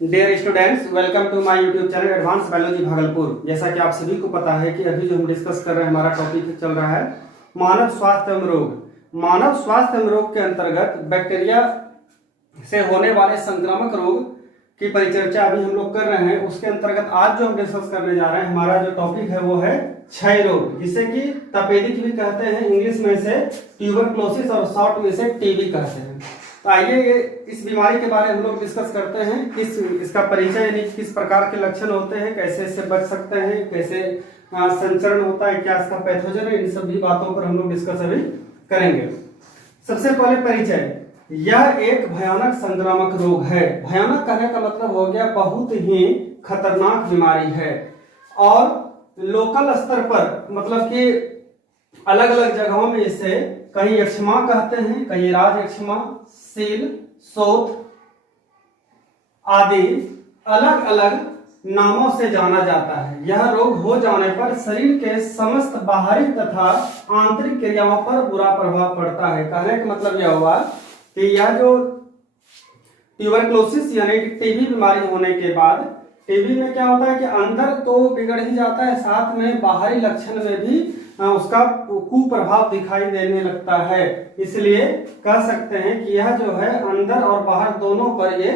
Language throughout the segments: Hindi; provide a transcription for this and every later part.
Dear students, welcome to my YouTube channel advance biology Bhagalpur. जैसा कि आप सभी को पता है कि अभी जो हम डिस्कस कर रहे हैं, हमारा टॉपिक चल रहा है मानव स्वास्थ्य एवं रोग। मानव स्वास्थ्य एवं रोग के अंतर्गत बैक्टीरिया से होने वाले संक्रामक रोग की परिचर्चा अभी हम लोग कर रहे हैं। उसके अंतर्गत आज जो हम डिस्कस करने जा रहे हैं, हमारा जो टॉपिक है वो है क्षय रोग, जिसे कि तपेदिक भी कहते हैं, इंग्लिश में से ट्यूबरक्लोसिस और शॉर्ट में से टीबी कहते हैं। तो आइए ये इस बीमारी के बारे में हम लोग डिस्कस करते हैं। इसका परिचय यानी किस प्रकार के लक्षण होते हैं, कैसे इससे बच सकते हैं, कैसे संचरण होता है, क्या इसका पैथोजन है, इन सभी बातों पर हम लोग डिस्कस अभी करेंगे। सबसे पहले परिचय, यह एक भयानक संक्रामक रोग है। भयानक कहने का मतलब हो गया बहुत ही खतरनाक बीमारी है, और लोकल स्तर पर मतलब कि अलग अलग जगहों में इसे कहीं यक्ष्मा कहते हैं, कहीं राज यक्ष्मा, सील, शोथ आदि अलग अलग नामों से जाना जाता है। यह रोग हो जाने पर शरीर के समस्त बाहरी तथा आंतरिक क्रियाओं पर बुरा प्रभाव पड़ता है। कहने का मतलब यह हुआ कि यह जो ट्यूबरक्लोसिस यानी टीबी बीमारी होने के बाद, टीबी में क्या होता है कि अंदर तो बिगड़ ही जाता है, साथ में बाहरी लक्षण में भी उसका कुप्रभाव दिखाई देने लगता है। इसलिए कह सकते हैं कि यह जो है अंदर और बाहर दोनों पर ये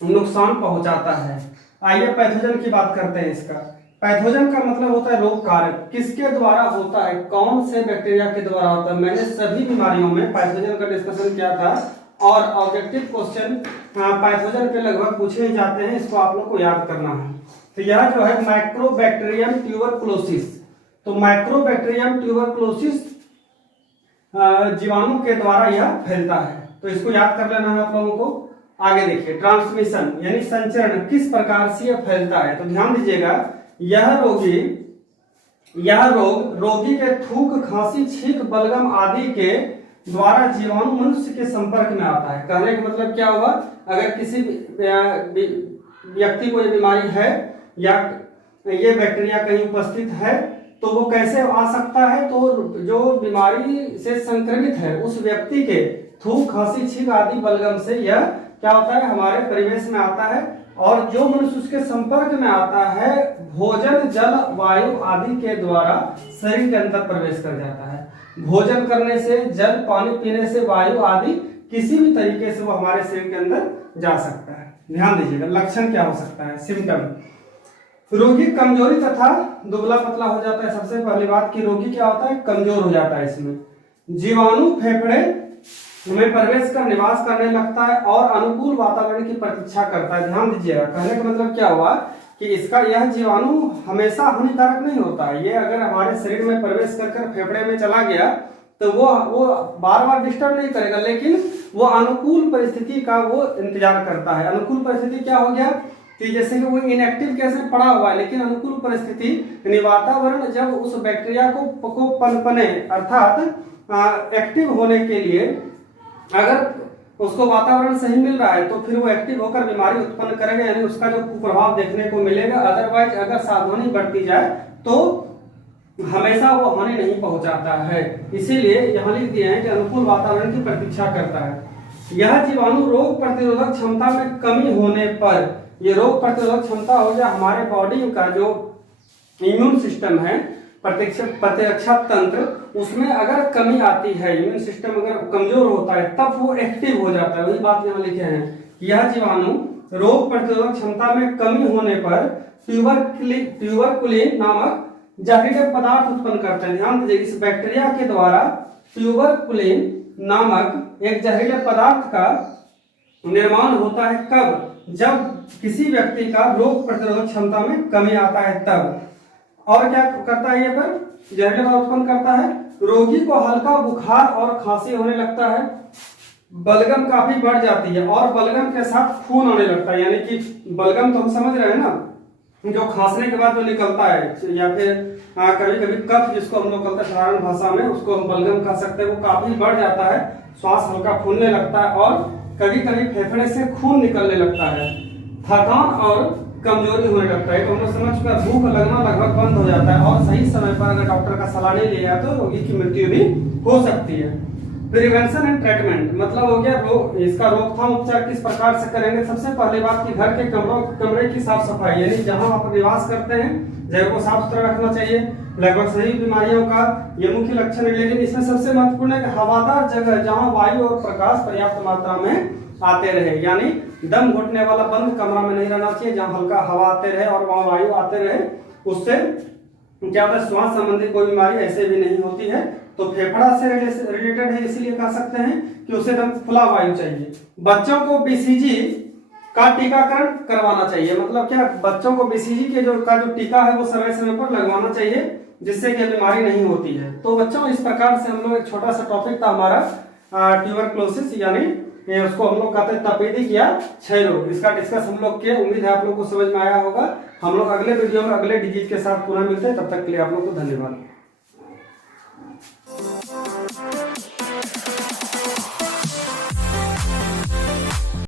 नुकसान पहुंचाता है। आइए पैथोजन की बात करते हैं। इसका पैथोजन का मतलब होता है रोग कारक। किसके द्वारा होता है, कौन से बैक्टीरिया के द्वारा होता है। मैंने सभी बीमारियों में पैथोजन का डिस्कशन किया था, और ऑब्जेक्टिव क्वेश्चन पैथोजन पे लगभग पूछे ही जाते हैं, इसको आप लोग को याद करना है। तो यह जो है माइक्रोबैक्टीरियम ट्यूबरक्लोसिस, तो माइक्रोबैक्टीरियम ट्यूबरक्लोसिस जीवाणु के द्वारा यह फैलता है, तो इसको याद कर लेना है आप लोगों को। आगे देखिए, ट्रांसमिशन यानी संचरण किस प्रकार से यह फैलता है। तो ध्यान दीजिएगा, यह रोग रोगी के थूक, खांसी, छींक, बलगम आदि के द्वारा जीवाणु मनुष्य के संपर्क में आता है। कहने का मतलब क्या हुआ, अगर किसी व्यक्ति को ये बीमारी है या ये बैक्टीरिया कहीं उपस्थित है, तो वो कैसे आ सकता है, तो जो बीमारी से संक्रमित है उस व्यक्ति के थूक, खांसी, छींक आदि बलगम से यह क्या होता है, हमारे परिवेश में आता है, और जो मनुष्य उसके संपर्क में आता है भोजन, जल, वायु आदि के द्वारा शरीर के अंदर प्रवेश कर जाता है। भोजन करने से, जल पानी पीने से, वायु आदि किसी भी तरीके से वो हमारे शरीर के अंदर जा सकता है। ध्यान दीजिएगा, लक्षण क्या हो सकता है, सिम्टम। रोगी कमजोरी तथा दुबला पतला हो जाता है। सबसे पहली बात कि रोगी क्या होता है, कमजोर हो जाता है। इसमें जीवाणु फेफड़े में प्रवेश कर निवास करने लगता है और अनुकूल वातावरण की प्रतीक्षा करता है। ध्यान दीजिएगा, कहने का मतलब क्या हुआ कि इसका यह जीवाणु हमेशा हानिकारक नहीं होता है। ये अगर हमारे शरीर में प्रवेश कर फेफड़े में चला गया तो वो बार बार डिस्टर्ब नहीं करेगा, लेकिन वो अनुकूल परिस्थिति का वो इंतजार करता है। अनुकूल परिस्थिति क्या हो गया कि जैसे कि वो इनएक्टिव केस में पड़ा हुआ है, लेकिन अनुकूल परिस्थिति यानी वातावरण जब उस बैक्टीरिया को पनपने अर्थात एक्टिव होने के लिए अगर उसको वातावरण सही मिल रहा है, तो फिर वो एक्टिव होकर बीमारी उत्पन्न करेगा, यानी उसका जो कुप्रभाव देखने को मिलेगा। अदरवाइज अगर सावधानी बरती जाए तो हमेशा वो हानि नहीं पहुंचाता है। इसीलिए यहाँ लिख दिए हैं कि अनुकूल वातावरण की प्रतीक्षा करता है। यह जीवाणु रोग प्रतिरोधक क्षमता में कमी होने पर, ये रोग प्रतिरोधक क्षमता हो जाए, हमारे बॉडी का जो इम्यून सिस्टम है, प्रतिरक्षा तंत्र, उसमें अगर कमी आती है, इम्यून सिस्टम अगर कमजोर होता है, तब वो एक्टिव हो जाता है। वही बात यहाँ लिखे हैं कि यह जीवाणु रोग प्रतिरोधक क्षमता में कमी होने पर ट्यूबरकुलिन नामक जहरीले पदार्थ उत्पन्न करते हैं। ध्यान दीजिए, इस बैक्टीरिया के द्वारा ट्यूबरकुलिन नामक एक जहरीले पदार्थ का निर्माण होता है। कब, जब किसी व्यक्ति का रोग प्रतिरोधक क्षमता में कमी आता है तब। और क्या करता है, ये पर जहरीले पदार्थ उत्पन्न करता है। रोगी को हल्का बुखार और खांसी होने लगता है, बलगम काफी बढ़ जाती है और बलगम के साथ खून आने लगता है। यानी कि बलगम तो हम समझ रहे हैं ना, जो खांसने के बाद जो निकलता है, या फिर कभी कभी कफ जिसको हम लोग कहते हैं साधारण भाषा में, उसको हम बलगम कह सकते हैं, वो काफी बढ़ जाता है, श्वास हल्का फूलने लगता है और कभी कभी फेफड़े से खून निकलने लगता है, थकान और कमजोरी होने लगता है। तो हम लोग समझ चुका, भूख लगना लगभग बंद हो जाता है, और सही समय पर अगर डॉक्टर का सलाह नहीं लिया तो रोगी की मृत्यु भी हो सकती है। प्रिवेंशन एंड ट्रीटमेंट मतलब हो गया इसका रोकथाम उपचार किस प्रकार से करेंगे। सबसे पहली बात कि घर के कमरे की साफ सफाई, यानी जहां आप निवास करते हैं जगह को साफ सुथरा रखना चाहिए। लगभग सभी बीमारियों का ये मुख्य लक्षण है, लेकिन इसमें सबसे महत्वपूर्ण है कि हवादार जगह जहां वायु और प्रकाश पर्याप्त मात्रा में आते रहे, यानी दम घुटने वाला बंद कमरा में नहीं रहना चाहिए, जहां हल्का हवा आते रहे और वहां वायु आते रहे। उससे क्या होता है, श्वास संबंधी कोई बीमारी ऐसे भी नहीं होती है। तो फेफड़ा से रिलेटेड है, इसीलिए कह सकते हैं कि उसे एकदम खुला वायु चाहिए। बच्चों को बीसीजी का टीकाकरण करवाना चाहिए, मतलब क्या, बच्चों को बीसीजी के जो टीका है वो समय समय पर लगवाना चाहिए, जिससे कि बीमारी नहीं होती है। तो बच्चों इस प्रकार से हम लोग एक छोटा सा टॉपिक था हमारा ट्यूबरक्लोसिस, यानी उसको हम लोग कहते हैं तपेदिक या क्षय रोग, इसका डिस्कस हम लोग किए। उम्मीद है आप लोग को समझ में आया होगा। हम लोग अगले वीडियो में अगले डिजीज के साथ पुनः मिलते हैं, तब तक के लिए आप लोग को धन्यवाद।